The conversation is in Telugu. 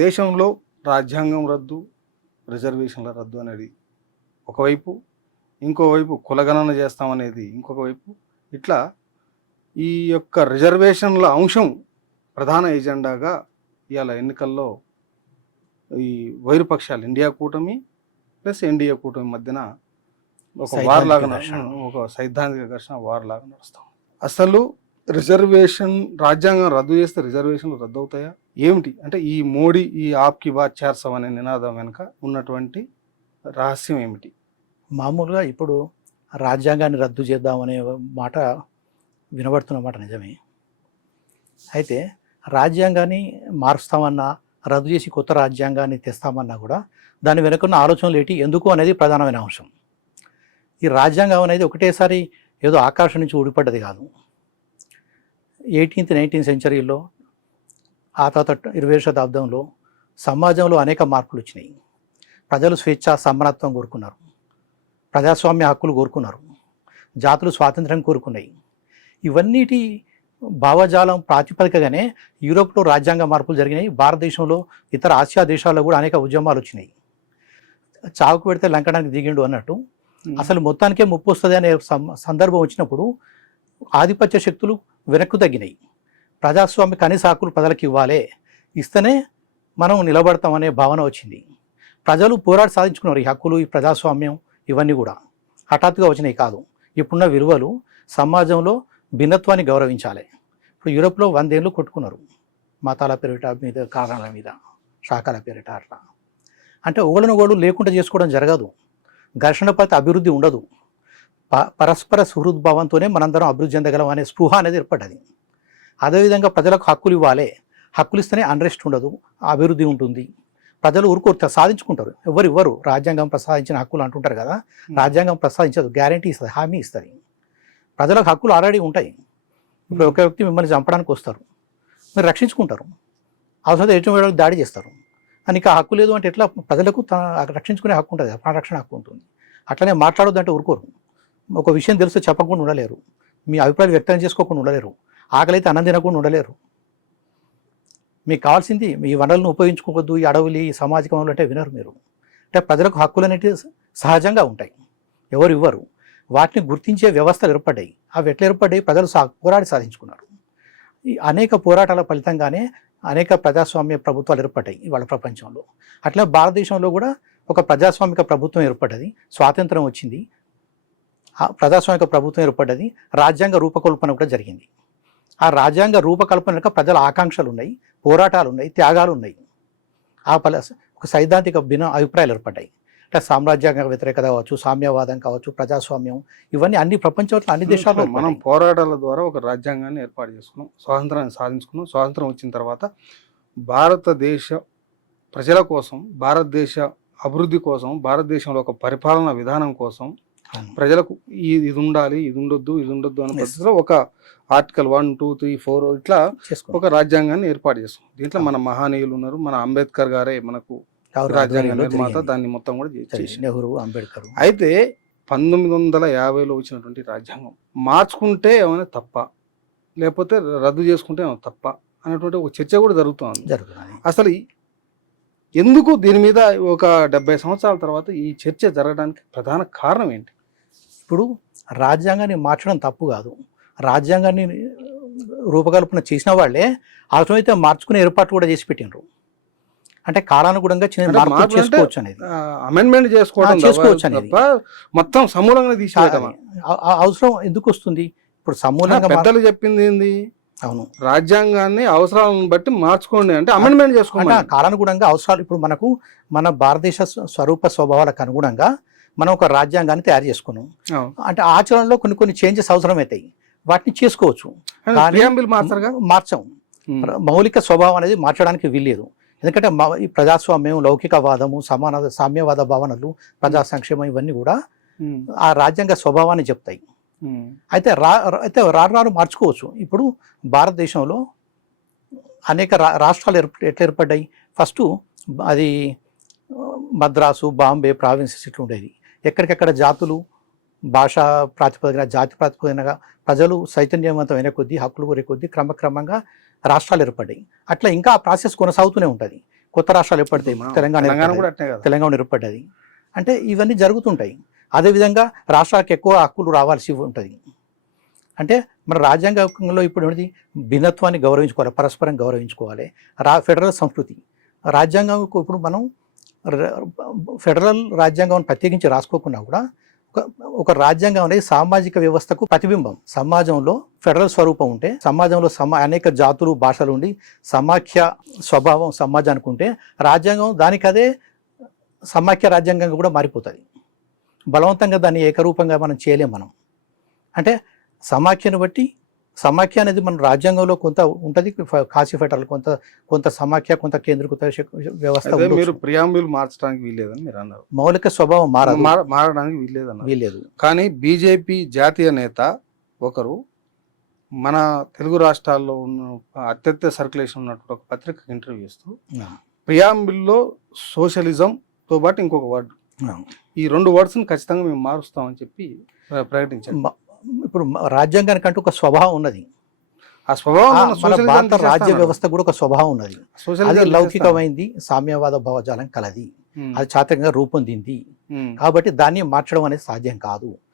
దేశంలో రాజ్యాంగం రద్దు, రిజర్వేషన్ల రద్దు అనేది ఒకవైపు, ఇంకోవైపు కులగణన చేస్తామనేది ఇంకొక వైపు. ఇట్లా ఈ యొక్క రిజర్వేషన్ల అంశం ప్రధాన ఎజెండాగా ఇవాళ ఎన్నికల్లో ఈ వైరుపక్షాలు ఇండియా కూటమి ప్లస్ ఎన్డీఏ కూటమి మధ్యన ఒక వార్ లాగా ఒక సైద్ధాంతిక ఘర్షణ వార్ లాగా నడుస్తాం. అసలు రిజర్వేషన్ రాజ్యాంగం రద్దు చేస్తే రిజర్వేషన్లు రద్దు అవుతాయా ఏమిటి అంటే ఈ మోడీ ఈ ఆప్కి బాత్ చేర్సం అనే నినాదం వెనుక ఉన్నటువంటి రహస్యం ఏమిటి? మామూలుగా ఇప్పుడు రాజ్యాంగాన్ని రద్దు చేద్దామనే మాట వినబడుతున్న మాట నిజమే. అయితే రాజ్యాంగాన్ని మారుస్తామన్నా, రద్దు చేసి కొత్త రాజ్యాంగాన్ని తెస్తామన్నా కూడా దాని వెనుకున్న ఆలోచనలు ఏంటి, ఎందుకు అనేది ప్రధానమైన అంశం. ఈ రాజ్యాంగం అనేది ఒకటేసారి ఏదో ఆకాశం నుంచి ఊడిపడ్డది కాదు. 18th 19th సెంచరీలో, ఆ తర్వాత 20వ శతాబ్దంలో సమాజంలో అనేక మార్పులు వచ్చినాయి. ప్రజలు స్వేచ్ఛ సమానత్వం కోరుకున్నారు, ప్రజాస్వామ్య హక్కులు కోరుకున్నారు, జాతులు స్వాతంత్రం కోరుకున్నాయి. ఇవన్నిటి భావజాలం ప్రాతిపదికగానే యూరోప్లో రాజ్యాంగ మార్పులు జరిగినాయి. భారతదేశంలో ఇతర ఆసియా దేశాల్లో కూడా అనేక ఉద్యమాలు వచ్చినాయి. చావుకు పెడితే లంకడానికి దిగిండు అన్నట్టు అసలు మొత్తానికే ముప్పు వస్తుంది అనే సందర్భం వచ్చినప్పుడు ఆధిపత్య శక్తులు వెనక్కు తగ్గినాయి. ప్రజాస్వామ్య కనీస హక్కులు ప్రజలకు ఇవ్వాలి, ఇస్తేనే మనం నిలబడతామనే భావన వచ్చింది. ప్రజలు పోరాడి సాధించుకున్నారు ఈ హక్కులు, ఈ ప్రజాస్వామ్యం ఇవన్నీ కూడా హఠాత్తుగా వచ్చినాయి కాదు. ఇప్పుడున్న విలువలు సమాజంలో భిన్నత్వాన్ని గౌరవించాలి. ఇప్పుడు యూరోప్లో 100 ఏళ్ళు కొట్టుకున్నారు మతాల పేరిట మీద, కారణాల మీద, శాఖల పేరిట. అట్లా అంటే ఒకళ్ళనొకళ్ళు లేకుండా చేసుకోవడం జరగదు. ఘర్షణ పడితే అభివృద్ధి ఉండదు. పరస్పర సుహృద్భావంతోనే మనందరం అభివృద్ధి చెందగలం అనే స్పృహ అనేది ఏర్పడ్డది. అదేవిధంగా ప్రజలకు హక్కులు ఇవ్వాలి, హక్కులు ఇస్తేనే అన్రెస్ట్ ఉండదు, అభివృద్ధి ఉంటుంది. ప్రజలు ఊరుకోరు, సాధించుకుంటారు. ఎవరు ఇవ్వరు రాజ్యాంగం ప్రసాదించిన హక్కులు అంటుంటారు కదా, రాజ్యాంగం ప్రసాదించదు, గ్యారంటీ ఇస్తుంది, హామీ ఇస్తుంది. ప్రజలకు హక్కులు ఆల్రెడీ ఉంటాయి. ఇప్పుడు ఒక వ్యక్తి మిమ్మల్ని చంపడానికి వస్తారు, మీరు రక్షించుకుంటారు. అవసరం ఎటువంటి దాడి చేస్తారు, నీకు ఆ హక్కు లేదు అంటే ఎట్లా? ప్రజలకు రక్షించుకునే హక్కు ఉంటుంది, ప్రాణరక్షణ హక్కు ఉంటుంది. అట్లనే మాట్లాడొద్దంటే ఊరుకోరు. ఒక విషయం తెలిస్తే చెప్పకుండా ఉండలేరు, మీ అభిప్రాయాలు వ్యక్తం చేసుకోకుండా ఉండలేరు, ఆకలి అయితే అన్నం తినకుండా ఉండలేరు. మీకు కావాల్సింది మీ వనరులను ఉపయోగించుకోవద్దు, ఈ అడవులు, ఈ సామాజిక వనరులు అంటే వినరు మీరు. అంటే ప్రజలకు హక్కులు అనేవి సహజంగా ఉంటాయి, ఎవరు ఇవ్వరు. వాటిని గుర్తించే వ్యవస్థలు ఏర్పడ్డాయి. అవి ఎట్లా ఏర్పడ్డాయి? ప్రజలు పోరాడి సాధించుకున్నారు. ఈ అనేక పోరాటాల ఫలితంగానే అనేక ప్రజాస్వామ్య ప్రభుత్వాలు ఏర్పడ్డాయి ఇవాళ ప్రపంచంలో. అట్లా భారతదేశంలో కూడా ఒక ప్రజాస్వామిక ప్రభుత్వం ఏర్పడ్డది, స్వాతంత్రం వచ్చింది, ప్రజాస్వామిక ప్రభుత్వం ఏర్పడ్డది, రాజ్యాంగ రూపకల్పన కూడా జరిగింది. ఆ రాజ్యాంగ రూపకల్పన వెనుక ప్రజల ఆకాంక్షలు ఉన్నాయి, పోరాటాలు ఉన్నాయి, త్యాగాలు ఉన్నాయి. ఒక సైద్ధాంతిక భిన్న అభిప్రాయాలు ఏర్పడ్డాయి. అంటే సామ్రాజ్యాంగ వ్యతిరేకత కావచ్చు, సామ్యవాదం కావచ్చు, ప్రజాస్వామ్యం, ఇవన్నీ అన్ని ప్రపంచంలో అన్ని దేశాల్లో మనం పోరాటాల ద్వారా ఒక రాజ్యాంగాన్ని ఏర్పాటు చేసుకున్నాం, స్వాతంత్రాన్ని సాధించుకున్నాం. స్వాతంత్రం వచ్చిన తర్వాత భారతదేశ ప్రజల కోసం, భారతదేశ అభివృద్ధి కోసం, భారతదేశంలో ఒక పరిపాలన విధానం కోసం ప్రజలకు ఇది ఉండాలి, ఇది ఉండొద్దు అనే పద్ధతిలో ఒక ఆర్టికల్ 1, 2, 3, 4 ఇట్లా ఒక రాజ్యాంగాన్ని ఏర్పాటు చేస్తాం. దీంట్లో మన మహానీయులు ఉన్నారు, మన అంబేద్కర్ గారే మనకు రాజ్యాంగ నిర్మాత, దాన్ని మొత్తం కూడా నెహ్రూ, అంబేద్కర్. అయితే 1950లో వచ్చినటువంటి రాజ్యాంగం మార్చుకుంటే ఏమైనా తప్ప, లేకపోతే రద్దు చేసుకుంటే ఏమైనా తప్ప అనేటువంటి ఒక చర్చ కూడా జరుగుతుంది. అసలు ఎందుకు దీని మీద ఒక 70 సంవత్సరాల తర్వాత ఈ చర్చ జరగడానికి ప్రధాన కారణం ఏంటి? ఇప్పుడు రాజ్యాంగాన్ని మార్చడం తప్పు కాదు. రాజ్యాంగాన్ని రూపకల్పన చేసిన వాళ్ళే అవసరమైతే మార్చుకునే ఏర్పాటు కూడా చేసి పెట్టినరు. అంటే కాలానుగుణంగా చిన్న మార్పు చేసుకోవచ్చు అనేది, అమెండ్మెంట్ చేసుకోవచ్చు అనేది, మొత్తం సమూలంగా తీసేయటం అవసరం ఎందుకు వస్తుంది? ఇప్పుడు సమూలంగా పెద్దలు చెప్పింది ఏంది? అవును, రాజ్యాంగాన్ని అవసరాలను బట్టి మార్చుకోండి అంటే అమెండ్మెంట్ చేసుకోండి. కాలానుగుణంగా అవసరాలు, ఇప్పుడు మనకు మన భారతదేశ స్వరూప స్వభావాలకు అనుగుణంగా మనం ఒక రాజ్యాంగాన్ని తయారు చేసుకున్నాం. అంటే ఆచరణలో కొన్ని చేంజెస్ అవసరమవుతాయి, వాటిని చేసుకోవచ్చు. మార్చం, మౌలిక స్వభావం అనేది మార్చడానికి వీల్లేదు. ఎందుకంటే ఈ ప్రజాస్వామ్యం, లౌకికవాదము, సామ్యవాద భావనలు, ప్రజా సంక్షేమం ఇవన్నీ కూడా ఆ రాజ్యాంగ స్వభావాన్ని చెప్తాయి. అయితే రాను మార్చుకోవచ్చు. ఇప్పుడు భారతదేశంలో అనేక రాష్ట్రాలు ఎట్లా ఏర్పడ్డాయి? ఫస్ట్ అది మద్రాసు, బాంబే ప్రావిన్సెస్ ఇట్లా ఉండేది. ఎక్కడికెక్కడ జాతులు, భాషా ప్రాతిపదికన, జాతి ప్రాతిపదికనగా ప్రజలు చైతన్యవంతమైన కొద్దీ, హక్కులు కోరే కొద్దీ క్రమక్రమంగా రాష్ట్రాలు ఏర్పడ్డాయి. అట్లా ఇంకా ఆ ప్రాసెస్ కొనసాగుతూనే ఉంటుంది. కొత్త రాష్ట్రాలు ఎప్పటితాయి? తెలంగాణ తెలంగాణ ఏర్పడ్డది. కూడా అట్నే కదా. తెలంగాణ ఏర్పడ్డది. అంటే ఇవన్నీ జరుగుతుంటాయి. అదేవిధంగా రాష్ట్రాలకు ఎక్కువ హక్కులు రావాల్సి ఉంటుంది. అంటే మన రాజ్యాంగంలో ఇప్పుడు ఏంటి, భిన్నత్వాన్ని గౌరవించుకోవాలి, పరస్పరం గౌరవించుకోవాలి. ఫెడరల్ సంస్కృతి రాజ్యాంగం ఇప్పుడు మనం ఫెడరల్ రాజ్యాంగం ప్రత్యేకించి రాసుకోకుండా కూడా ఒక రాజ్యాంగం అనేది సామాజిక వ్యవస్థకు ప్రతిబింబం. సమాజంలో ఫెడరల్ స్వరూపం ఉంటే, సమాజంలో అనేక జాతులు భాషలు ఉండి సమాఖ్య స్వభావం సమాజానికి ఉంటే రాజ్యాంగం దానికదే సమాఖ్య రాజ్యాంగంగా కూడా మారిపోతుంది. బలవంతంగా దాన్ని ఏకరూపంగా మనం చేయలేం. మనం అంటే సమాఖ్యను బట్టి, సమాఖ్య అనేది మన రాజ్యాంగంలో కొంత ఉంటుంది, కాశీ ఫెడరల్ కొంత సమాఖ్య, కొంత కేంద్రీకృత వ్యవస్థ. మీరు ప్రియాంబుల్ మార్చడానికి వీల్లేదని మీరు అన్నారు. మౌలిక స్వభావం మారడానికి వీల్లేదన్నారు. వీల్లేదు. కానీ బీజేపీ జాతీయ నేత ఒకరు మన తెలుగు రాష్ట్రాల్లో ఉన్న అత్యధిక సర్క్యులేషన్ ఉన్నటువంటి ఒక పత్రికకు ఇంటర్వ్యూ ఇస్తూ ప్రియాంబుల్లో సోషలిజంతో పాటు ఇంకొక వర్డ్, ఈ 2 వర్డ్స్ని ఖచ్చితంగా మేము మారుస్తామని చెప్పి ప్రకటించారు. ఇప్పుడు రాజ్యాంగానికంటూ ఒక స్వభావం ఉన్నది. ఆ స్వభావం మన భారత రాజ్య వ్యవస్థ కూడా ఒక స్వభావం ఉన్నది. అది లౌకికమైంది, సామ్యవాద భావజాలం కలది, అది చాతకంగా రూపొందింది. కాబట్టి దాన్ని మార్చడం అనేది సాధ్యం కాదు.